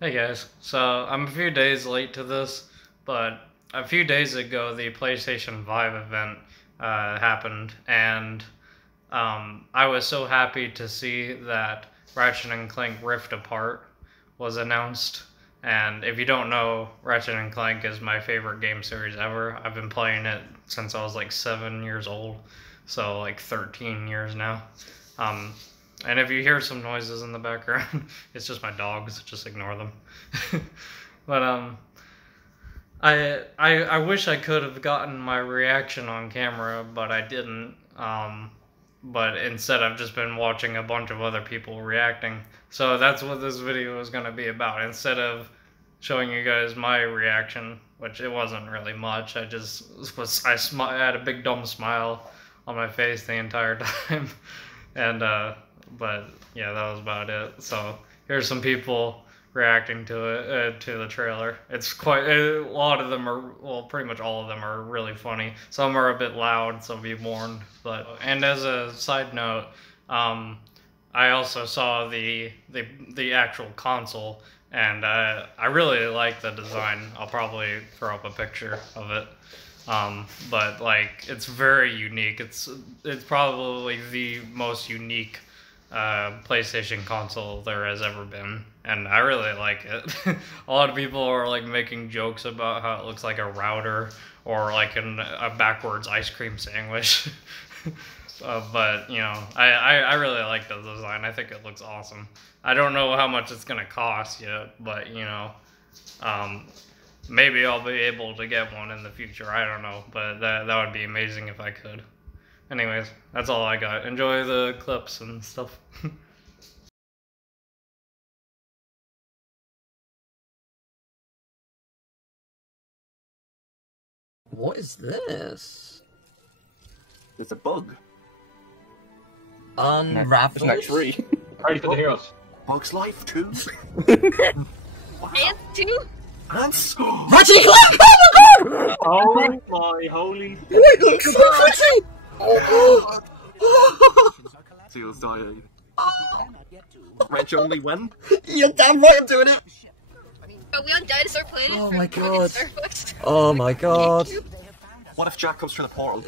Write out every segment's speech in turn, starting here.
Hey guys, so I'm a few days late to this, but a few days ago the PlayStation 5 event happened, and I was so happy to see that Ratchet and Clank Rift Apart was announced. And if you don't know, Ratchet and Clank is my favorite game series ever. I've been playing it since I was like 7 years old, so like 13 years now. Um, and if you hear some noises in the background, it's just my dogs. Just ignore them. But I wish I could have gotten my reaction on camera, but I didn't. But instead, I've just been watching a bunch of other people reacting. So that's what this video is going to be about. Instead of showing you guys my reaction, which it wasn't really much, I had a big dumb smile on my face the entire time, and but yeah, that was about it. So here's some people reacting to it, to the trailer. It's quite a lot of them are, well, pretty much all of them are really funny. Some are a bit loud, so be warned. But and as a side note, I also saw the actual console, and I really like the design. I'll probably throw up a picture of it. But like, it's very unique. It's probably the most unique PlayStation console there has ever been, and I really like it. A lot of people are like making jokes about how it looks like a router or like a backwards ice cream sandwich. But you know, I really like the design. I think it looks awesome. I don't know how much it's gonna cost yet, but you know, maybe I'll be able to get one in the future. I don't know, but that would be amazing if I could. Anyways, that's all I got. Enjoy the clips and stuff. What is this? It's a bug. Unravel. It's free. Party for the heroes. Bug's life too. Wow. And two? Ants. Ratchet Clank! Oh my god! Oh my holy. It looks so pretty! Oh Seals dying. Reg only when? You're damn right I'm doing it! Are we on Dinosaur Planet? Oh from my god. Starbucks? Oh my god. What if Jack comes through the portal?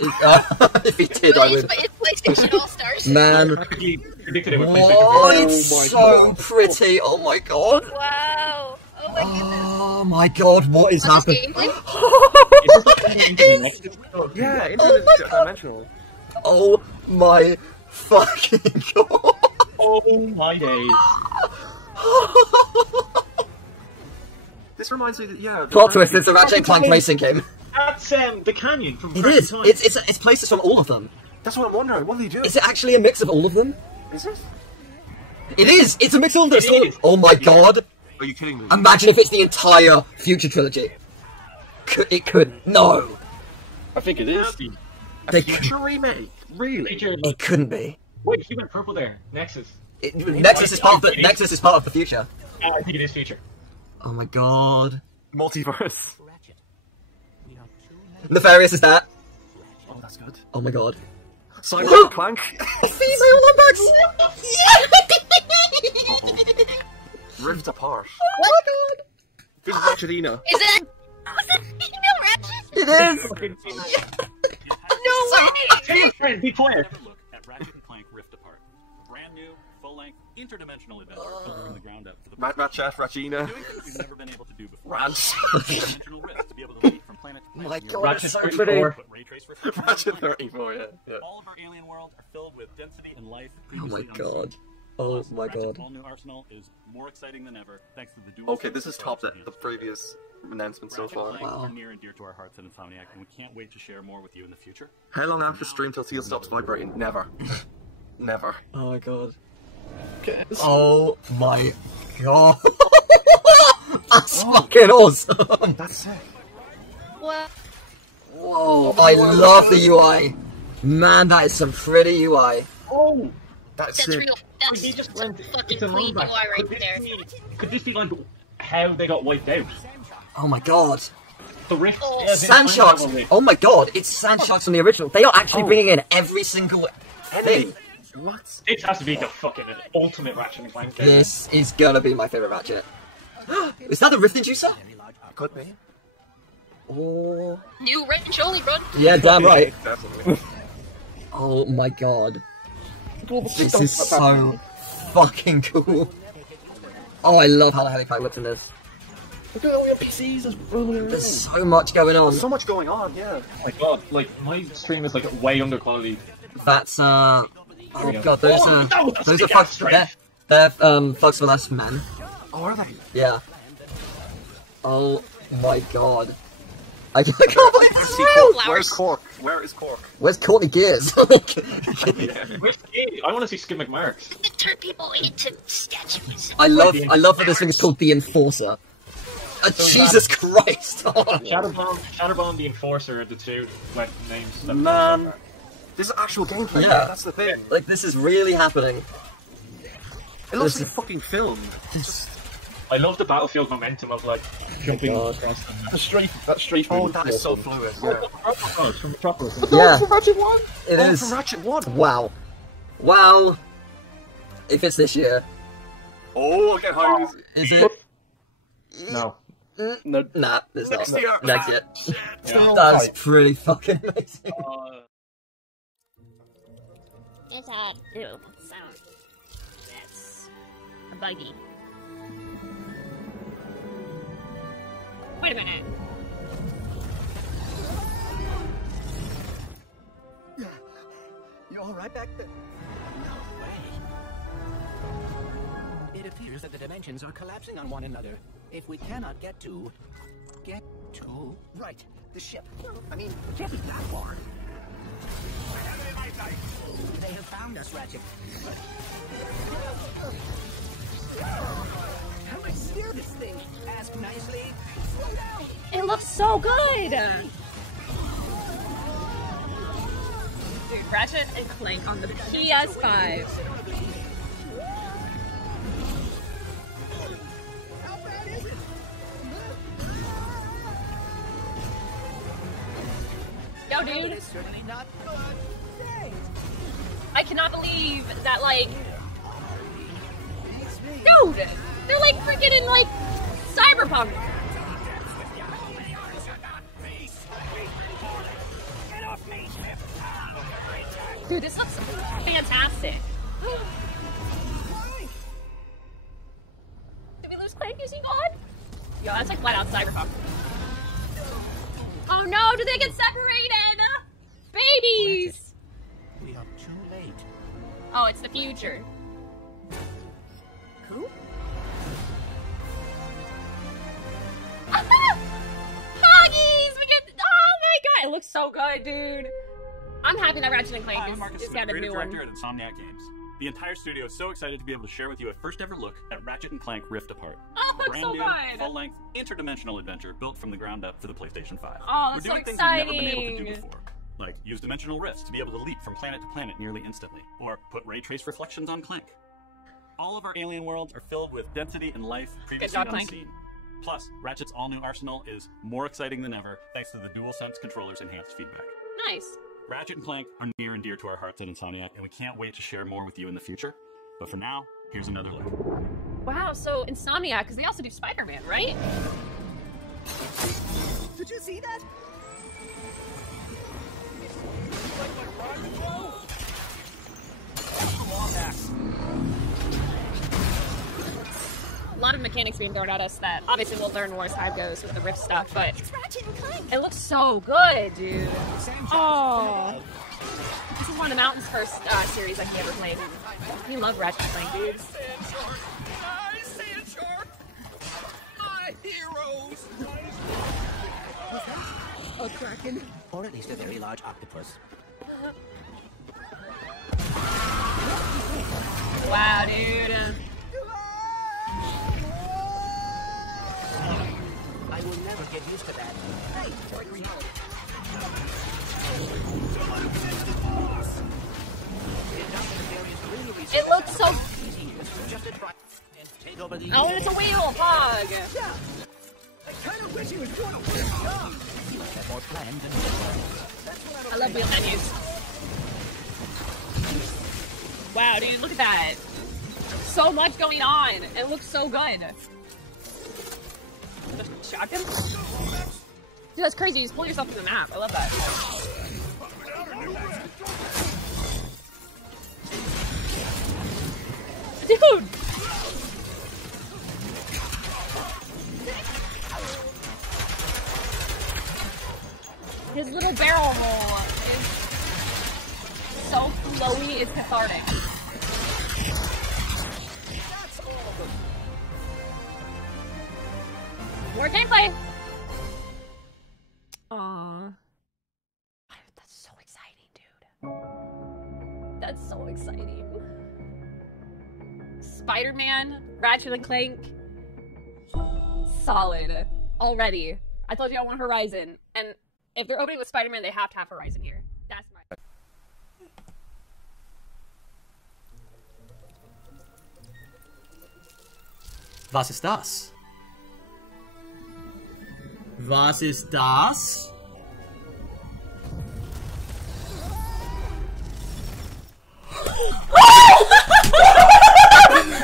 If he did, I would. It's PlayStation All Stars. Man. Practically predicted it with Oh, PlayStation. it's my so god. pretty! Oh my god! Wow. Oh my goodness. Oh my god, what is What's this happening? gameplay? Yeah, interdimensional. Oh my fucking god! Oh my days. This reminds me that, yeah. Plot twist, it's a Ratchet Clank racing game. That's the canyon from It Crash is. Time. It's places from all of them. That's what I'm wondering. What are they doing? Is it actually a mix of all of them? Is it? It is! It's a mix of all of them! It is. Oh my god! Are you kidding me? Imagine if it's the entire future trilogy. It could. No! I think it is. They Future remake? Really? It couldn't be. Wait, he went purple there. Nexus. Nexus is part of the future. I think it is future. Oh my god. Multiverse. Nefarious is that? Oh, that's good. Oh my god. Cyber Clank. Female Lombax! Rift apart. Oh my god! This is Ratchetina. Is it? Was it female Ratchet? It is! No way! Hey, friend, be quiet. Have a look at Ratchet and Clank Rift Apart. A brand new, full-length, interdimensional adventure built from the ground up for the Ratchet, Ratchina. doing things you've never been able to do before. Rants. Dimensional rift to be able to leap from planet to planet. My in your god, own it's Ratchet so 34. pretty! But ray trace reflection. Ratchet 34, yeah. All of our alien worlds are filled with density and life Oh previously my unseen. god. Oh Plus, my Ratchet's god. all-new arsenal is more exciting than ever, thanks to the dual. Okay, this is top the previous announcement so Ratchet far. Clank Wow. are near and dear to our hearts at Insomniac, and we can't wait to share more with you in the future. How long after stream till Seal stops vibrating? Never. Never. Oh my god. Okay. Oh my god. That's fucking awesome! That's sick. What? Whoa, I love the UI. Man, that is some pretty UI. Oh! That's That's sick. real. That's They just some went. fucking It's a clean UI rollback. right there. Could this be like how they got wiped out? Oh my god. The rift. Oh, as in Sand sharks! Final Rift. Oh my god, it's sand sharks from the original. They are actually bringing in every single thing. What? This has to be the fucking ultimate Ratchet and Clank game. This is gonna be my favourite Ratchet. Is that the rift inducer? Could be. Oh. New range only run. Yeah, damn right. Definitely. Oh my god. This is so fucking cool. Oh, I love how the helipack looks in this. Look at all your PCs just rolling around. There's so much going on. So much going on, yeah. Oh my god, like, my stream is like way under quality. That's oh god, those are big fucks. ass strength. They're fucks for less men. Oh, are they? Yeah. Oh my god. I can't believe this is See, real. Cork. Where's Cork? Where is Cork? Where's Courtney Gears? Where's Skid? I want to see Skid McMarks. To turn people into statues. I love that this thing is called the Enforcer. Jesus Christ! Shatterbone, the Enforcer, the two like names. Man! This is actual gameplay, Yeah. that's the thing. Like, this is really happening. It looks This like a fucking film. I love the Battlefield momentum of like jumping across them. That straight Oh, that is so fluid, yeah. Oh, it's from Metropolis. Yeah, Ratchet 1? it is. From Ratchet 1. Wow. Wow. If it's this year. Oh, okay, hi. Is it? No. No. Nah, it's not. Next year. Next year. Still That's hype. pretty fucking amazing. That's odd. Ew. Sound. That's a buggy. Wait a minute. You alright back there? It appears that the dimensions are collapsing on one another. If we cannot get to... Right, the ship. I mean, can't be that far. They have found us, Ratchet. How do I steer this thing? Ask nicely. Slow down. It looks so good. Dude, Ratchet and Clank on the PS5. Yo, dude. It's certainly not good. I cannot believe that, like... Dude! They're like freaking in, like, Cyberpunk. Dude, this looks fantastic. Did we lose Clank? Is he gone? Yo, that's like flat out Cyberpunk. Oh no, do they get separated? Babies! We are too late. Oh, it's the future. Who? Huggies! We get, oh my god, it looks so good, dude. I'm happy that Ratchet and Hi, Clank I'm Marcus, is the got a creative new one. director at Insomniac Games. The entire studio is so excited to be able to share with you a first ever look at Ratchet and Clank Rift Apart. Oh, A it's brand so new, good. full-length, interdimensional adventure built from the ground up for the PlayStation 5. Oh, We're that's so doing things we've never been able to do exciting. before, like use dimensional rifts to be able to leap from planet to planet nearly instantly, or put ray trace reflections on Clank. All of our alien worlds are filled with density and life previously job, Clank. unseen. Plus, Ratchet's all-new arsenal is more exciting than ever thanks to the DualSense controller's enhanced feedback. Nice. Ratchet and Clank are near and dear to our hearts at Insomniac, and we can't wait to share more with you in the future. But for now, here's another look. Wow, so Insomniac, because they also do Spider-Man, right? Did you see that? A lot of mechanics being thrown at us that obviously we'll learn more as time goes with the Rift stuff, but It's Ratchet and Clank. it looks so good, dude. Oh. This is one of the Mountain's first series like he ever played. We love Ratchet and Clank, dude. A kraken? Or at least a very large octopus. Wow, dude. I will never get used to that. Hey, Gregory. It looks so... Just a try and take over the... Oh, and it's a wheel hog. I kind of wish he was doing a weird job. You have more planned than I love wheel menus. Wow, dude, look at that. So much going on. It looks so good. Just shocked him. Dude, that's crazy. You just pull yourself from the map. I love that. Dude! His little barrel roll is so flowy, it's cathartic. More gameplay! Aww. That's so exciting, dude. That's so exciting. Spider-Man, Ratchet and Clank. Solid. Already. I told you I want Horizon. And if they're opening with Spider-Man, they have to have Horizon here. That's my... Was ist das? Was ist das?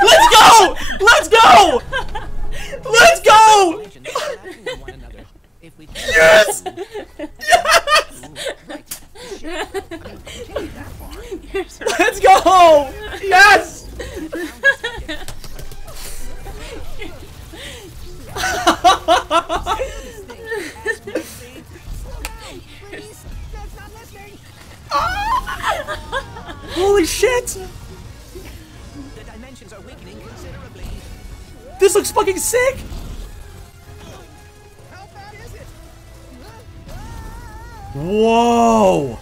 Let's go! Let's go! Let's go! Yes! Yes! Let's go! Yes! Holy shit! The dimensions are weakening considerably. This looks fucking sick! How bad is it? Whoa!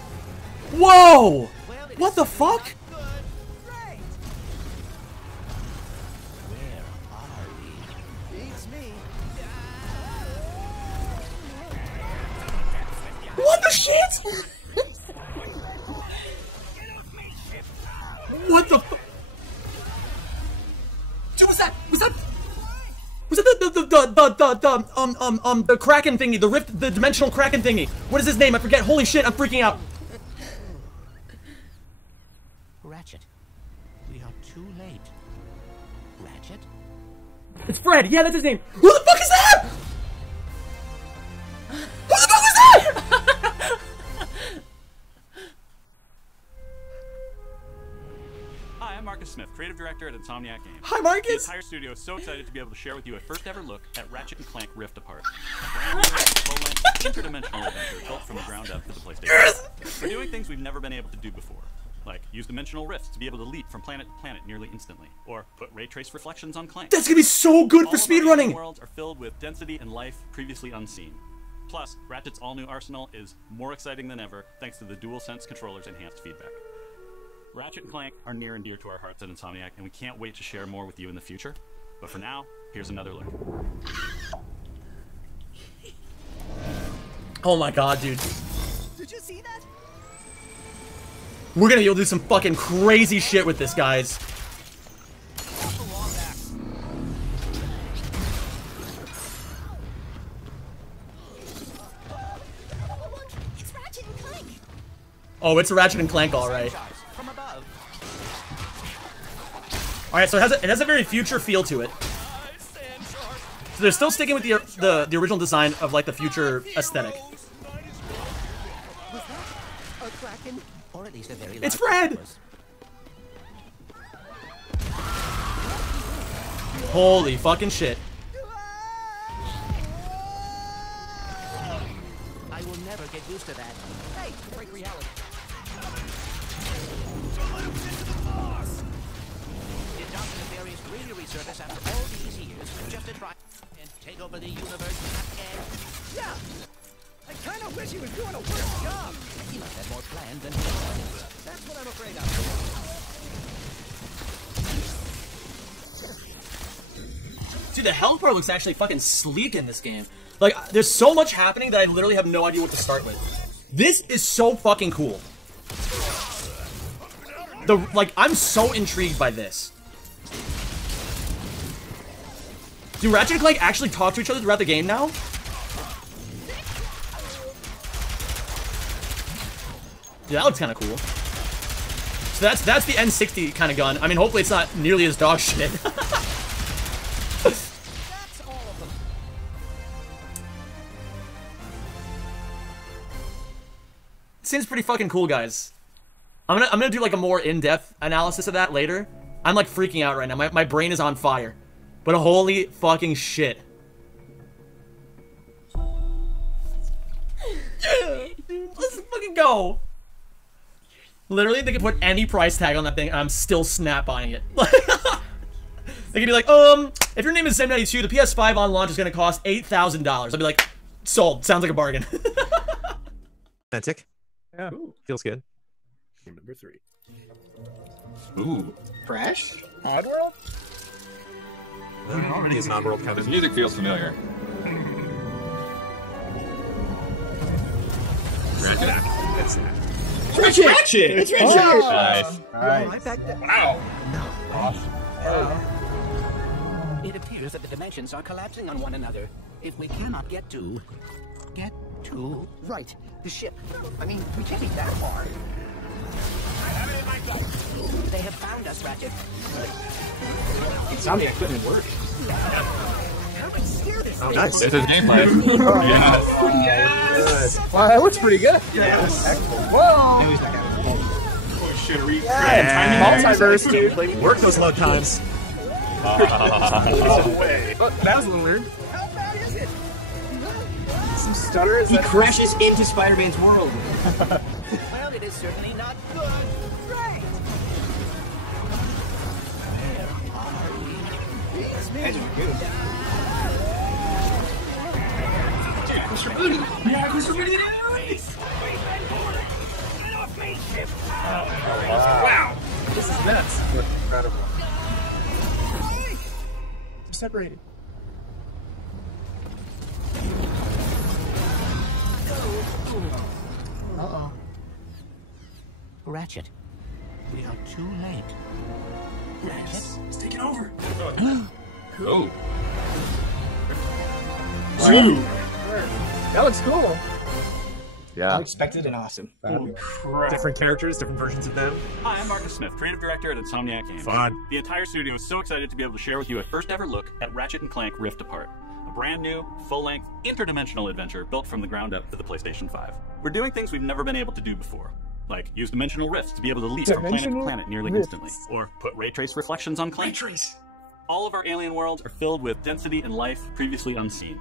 Whoa! What the fuck? Great. Where are we? It's me. What the shit? What the fu- Dude, was that the Kraken thingy, the rift, the dimensional Kraken thingy? What is his name? I forget. Holy shit, I'm freaking out. Ratchet, we are too late. Ratchet? It's Fred. Yeah, that's his name. Who the fuck is that? Who the fuck is that? Hi, I'm Marcus Smith, creative director at Insomniac Games. Hi, The Marcus. entire studio is so excited to be able to share with you a first ever look at Ratchet and Clank Rift Apart. A brand new, full-length, interdimensional adventure built from the ground up for the PlayStation. Yes! We're doing things we've never been able to do before, like use dimensional rifts to be able to leap from planet to planet nearly instantly, or put ray trace reflections on Clank. That's gonna be so good for All of our alien speedrunning. worlds are filled with density and life previously unseen. Plus, Ratchet's all-new arsenal is more exciting than ever thanks to the DualSense controller's enhanced feedback. Ratchet and Clank are near and dear to our hearts at Insomniac, and we can't wait to share more with you in the future. But for now, here's another look. Oh my god, dude. Did you see that? We're gonna be able to do some fucking crazy shit with this, guys. It's Ratchet and Clank. Oh, it's a Ratchet and Clank, alright. From above. Alright, so it has a very future feel to it. So they're still sticking with the original design of like the future aesthetic. Was that a Kraken? Or at least a very It's large Fred! octopus? Holy fucking shit. I will never get used to that. Hey, break reality. Did Dr. Nefarious really resurface after all these years just to try and take over the universe again? Yeah! I kinda wish he was doing a worse job! He must have more planned than he was. That's what I'm afraid of. Dude, the health bar looks actually fucking sleek in this game. Like, there's so much happening that I literally have no idea what to start with. This is so fucking cool. I'm so intrigued by this. Do Ratchet and Clank actually talk to each other throughout the game now? Dude, that looks kind of cool. So that's the N60 kind of gun. I mean, hopefully it's not nearly as dog shit. That's all of them. seems pretty fucking cool, guys. I'm gonna do like a more in-depth analysis of that later. I'm like freaking out right now. My brain is on fire. But holy fucking shit. Yeah, let's fucking go. Literally, they could put any price tag on that thing, and I'm still snap buying it. They could be like, if your name is Zen92, the PS5 on launch is gonna cost $8,000. I'll be like, sold. Sounds like a bargain. Authentic. Yeah. Ooh, feels good. Game number 3. Ooh. Fresh? Oddworld? Already is an Oddworld kind of. This music feels familiar. Ratchet. Ratchet! It's Ratchet! Nice. Nice. Wow. It appears that the dimensions are collapsing on one another. If we cannot get to... Right, the ship. I mean, we can't be that far. They have found us, Ratchet. Insomnia equipment works. Oh, nice. This is gameplay. Yes. Yes. Wow, that looks pretty good. Yes. Whoa! Oh shit, Multiverse, dude. Work those load times. Oh, way. Oh, that was a little weird. Some stutters. He crashes into Spider-Man's world. Well, it is certainly not good. Right. Magic good. Dude, Mr. Booty. Yeah, Mr. Booty. Wow. This is nuts. Incredible. They're separated. Uh-oh. Ratchet, we are too late. Ratchet? It's taking over. Oh. Dude. That looks cool. Yeah. Unexpected and awesome. Different characters, different versions of them. Hi, I'm Marcus Smith, creative director at Insomniac Games. Fun. The entire studio is so excited to be able to share with you a first ever look at Ratchet & Clank Rift Apart, a brand new, full-length, interdimensional adventure built from the ground up for the PlayStation 5. We're doing things we've never been able to do before, like use dimensional rifts to be able to leap from planet to planet nearly instantly, or put ray trace reflections on Clank. Ray trace. All of our alien worlds are filled with density and life previously unseen.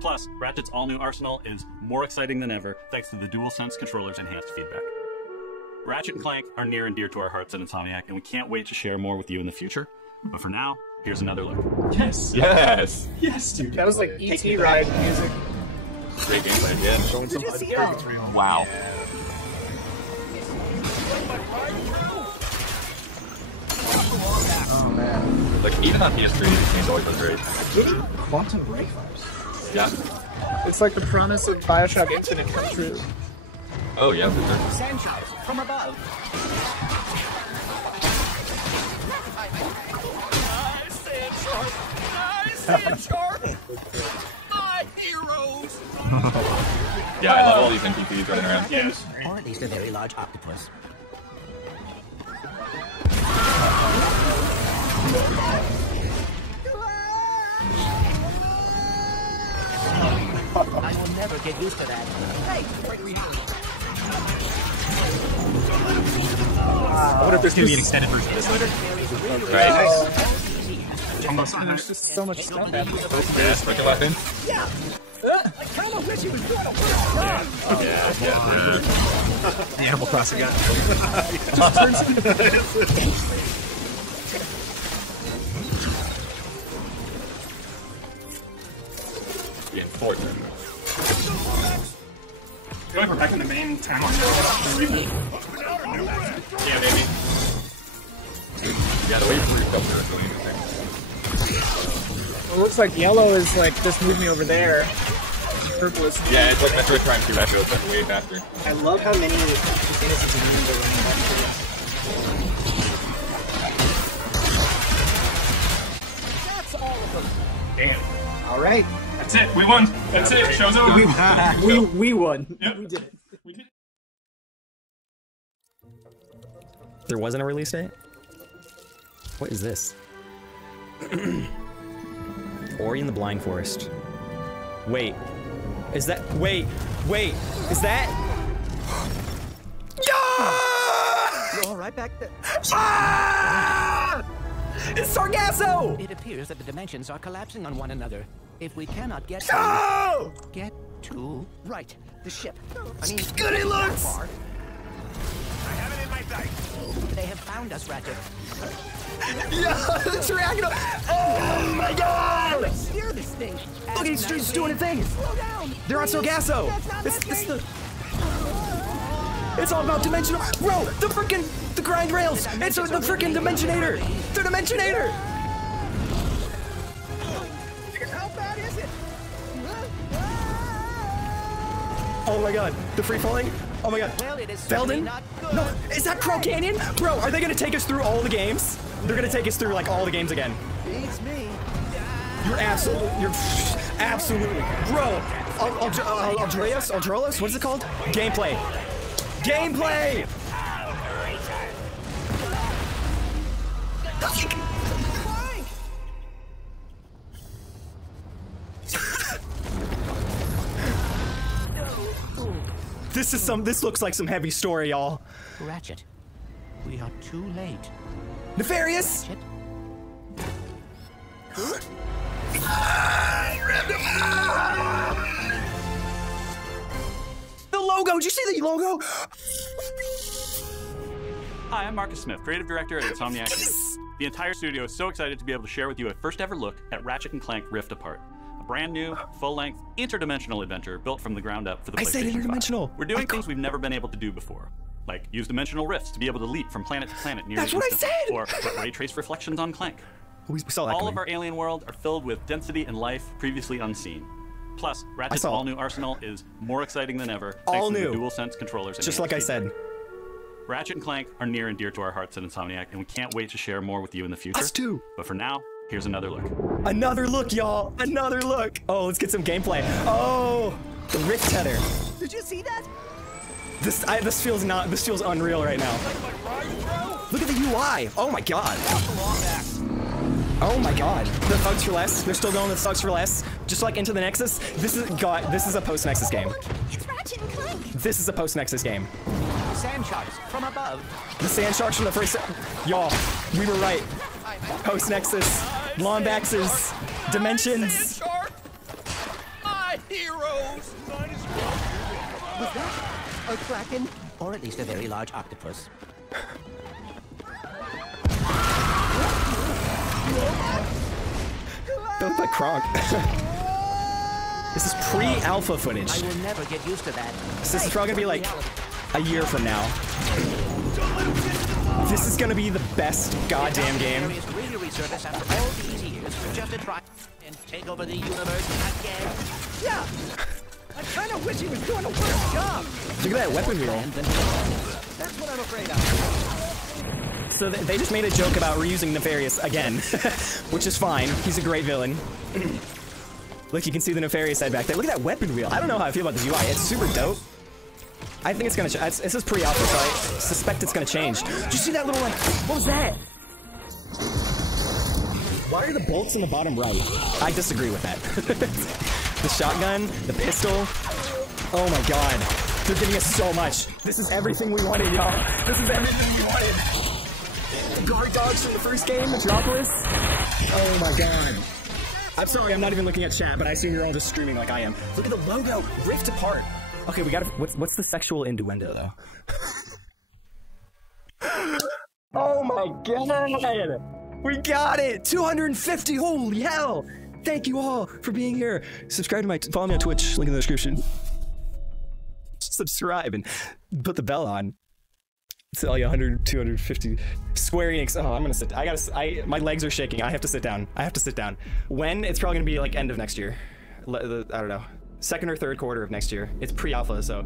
Plus, Ratchet's all-new arsenal is more exciting than ever thanks to the DualSense controller's enhanced feedback. Ratchet and Clank are near and dear to our hearts at Insomniac, and we can't wait to share more with you in the future. But for now, here's another look. Yes. Yes. Yes, dude. That was like E.T. ride music. Great gameplay. Yeah. Showing some Did you see it's that? real. Wow. Oh man. Like even on PS3, these games always look great. Getting quantum break vibes. Yeah. It's like the promise of Bioshock Infinite come true. Oh yeah, for sure. Sanchez, from above. My heroes! Yeah, I love all these NPCs running around. Yes. Or at least a very large octopus. I will never get used to that. Hey, I wonder if there's going to be an extended version of this later. Right. There's just so much stuff happening. Yes, like a weapon. yeah. I kind of wish he was doing a worse job. The Animal Crossing guy. Just turns Yeah, Fortnite. I feel like we're back in the main town. Yeah, maybe. Yeah, the way you stuff is really interesting. It looks like yellow is like, just move me over there. Purple is... Yeah, it's like Metroid Prime 2 Retro, but way faster. I love how many just innocent humans are running back. That's all of them. Damn. Alright. That's it. We won. That's it. Show's over. We won. Yep. We did it. We did. There wasn't a release date? What is this? Ori and the Blind Forest. Wait. Is that... Wait. Is that... You're right back there. It's Sargasso! It appears that the dimensions are collapsing on one another. If we cannot get to right, the ship. I mean, good it looks! I have it in my sight. They have found us, Ratchet. Yeah, the triangle! Oh my god! Steer this thing. Look, he's just doing a thing. Slow down. They're on Sargasso. It's all about dimensional. Bro, the grind rails. It's the freaking Dimensionator. The Dimensionator. How bad is it? Oh my god, the free falling. Oh my god. Well, it is Felden? not good. No, is that Crow Canyon? Bro, are they gonna take us through all the games? They're gonna take us through like all the games again. Beats me. You're absolutely, bro. Aldrolas, what's it called? Gameplay. Gameplay. This looks like some heavy story, y'all. Ratchet, we are too late. Nefarious. Ratchet? The logo, did you see the logo? Hi, I'm Marcus Smith, creative director at Insomniac Games. The entire studio is so excited to be able to share with you a first ever look at Ratchet & Clank Rift Apart. A brand new, full-length, interdimensional adventure built from the ground up for the PlayStation 5. I said interdimensional. We're doing things we've never been able to do before. Like use dimensional rifts to be able to leap from planet to planet near That's what I said! Or put ray trace reflections on Clank. We saw that All coming. of our alien worlds are filled with density and life previously unseen. Plus, Ratchet's all-new arsenal is more exciting than ever thanks to the DualSense controllers. Just like I said. Ratchet and Clank are near and dear to our hearts at Insomniac, and we can't wait to share more with you in the future. Us too. But for now, here's another look. Another look, y'all. Another look. Oh, let's get some gameplay. Oh, the Rift Tether. Did you see that? This feels unreal right now. Look at the UI. Oh my god. Oh my god. The Thugs for Less. They're still going with Thugs for Less. Just like Into the Nexus. This is a post-Nexus game. It's Ratchet and Clank. This is a post-Nexus game. Sand sharks from above. The sand sharks from the first. Y'all, we were right. Post-Nexus. Lombaxes. Dimensions. My heroes. Was that a kraken? Or at least a very large octopus. They look like Kronk. This is pre-alpha footage. I will never get used to that. So this is probably gonna be like a year from now. This is gonna be the best goddamn game. Really resurface after all these years just to try and take over the universe again. Yeah. I kind of wish he was doing a worse job. Look at that weapon wheel. That's what I'm afraid of. So they just made a joke about reusing Nefarious again, which is fine. He's a great villain. Look, you can see the Nefarious head back there. Look at that weapon wheel. I don't know how I feel about this UI. It's super dope. I think it's gonna. This is pre-alpha, so I suspect it's gonna change. Did you see that little like? What was that? Why are the bolts in the bottom right? I disagree with that. The shotgun, the pistol. Oh my god, they're giving us so much. This is everything we wanted, y'all. This is everything we wanted. The guard dogs from the first game, Metropolis. Oh my god. I'm sorry, I'm not even looking at chat, but I assume you're all just screaming like I am. Look at the logo, Rift Apart. Okay, we gotta. What's the sexual innuendo though? Oh my god! We got it! 250! Holy hell! Thank you all for being here. Subscribe to follow me on Twitch. Link in the description. Subscribe and put the bell on. It's all you 100, 250. Square Enix. Oh, I'm gonna sit. My legs are shaking. I have to sit down. When? It's probably gonna be like end of next year. I don't know. Second or third quarter of next year. It's pre-alpha, so.